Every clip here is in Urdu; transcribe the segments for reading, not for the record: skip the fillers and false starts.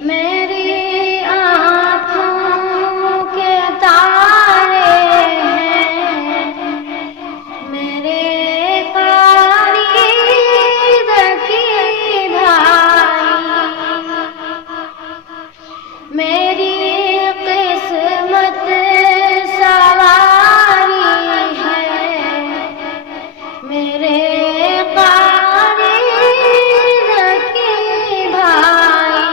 میری آنکھوں کے تارے ہیں، میرے فرید کی بھائی، میری قسمت سواری ہے، میرے فرید کی بھائی،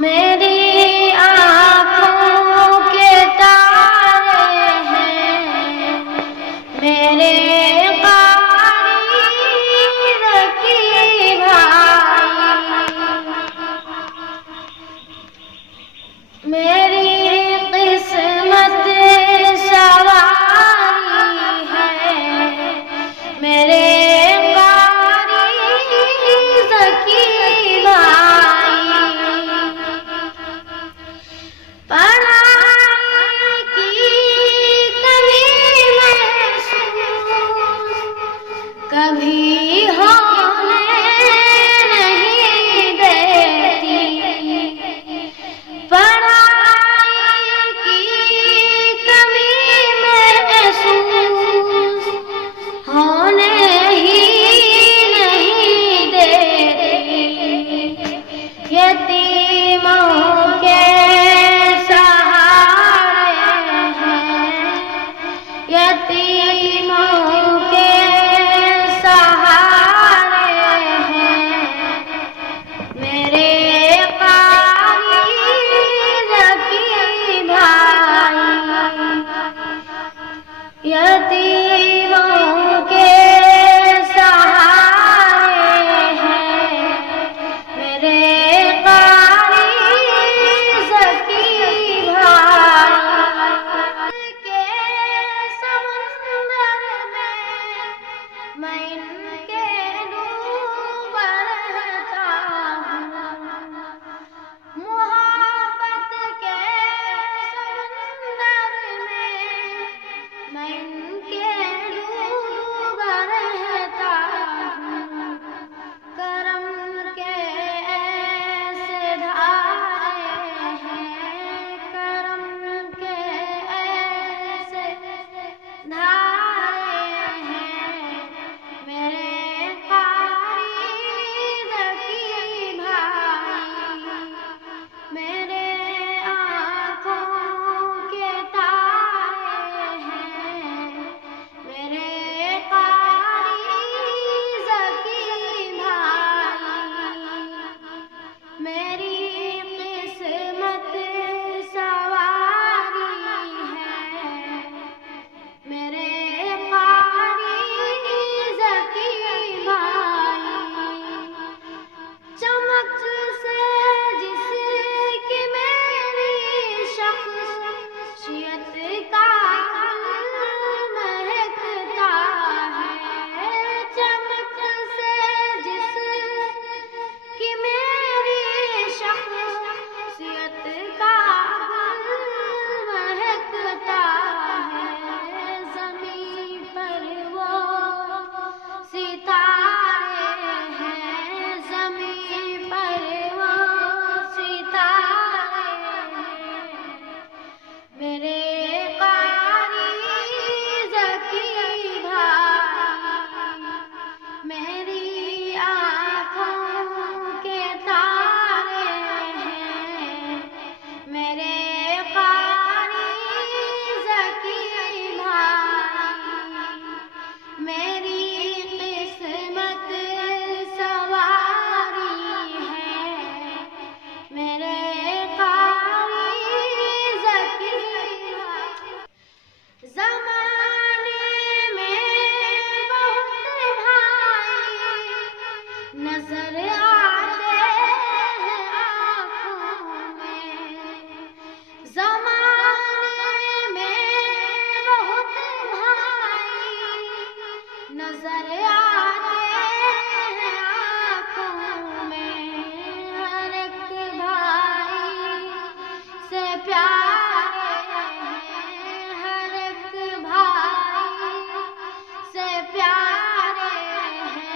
میری آنکھوں کے تارے ہیں، میرے فرید کی بھائی، میری قسمت سواری ہے، میرے فرید کی بھائی، پڑھائی کی کمی محسوس کبھی ہونے نہیں دیتی، پڑھائی کی کمی محسوس ہونے ہی نہیں دیتی، یتیموں کے سہارے ہیں، یتیموں کے سہارے ہیں، میرے فرید کی بھائی، یتیموں کے سہارے ہیں، میرے فرید کی بھائی، کے سمندر میں ان کے ڈوبا رہتا ہوں، محبت کے سمندر میں ان کے ڈوبا رہتا ہوں، کرم کے ایسے دھارے ہیں، کرم کے ایسے دھارے ہیں، میرے فرید کی بھائی، میرے آنکھوں کے تارے ہیں، میرے فرید کی بھائی، میری قسمت سواری ہے، میرے فرید کی بھائی، چمک سے جس کی میری شخصیت کا مہکتا ہے، چمک سے جس کی میری شخصیت کا مہکتا ہے، زمین پر وہ ستارے ہیں، زمین پر وہ ستارے ہیں، میرے فرید کی بھائی، میری آنکھوں کے تارے ہیں، میرے فرید کی بھائی، میری قسمت سواری ہے، میرے فرید کی بھائی، زمانے میں بہت بھائی نظر آتے ہیں آنکھوں میں، زمانے میں بہت بھائی نظر آتے ہیں آنکھوں میں، ہر ایک بھائی سے پیارے ہیں، ہر ایک بھائی سے پیارے ہیں،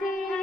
سی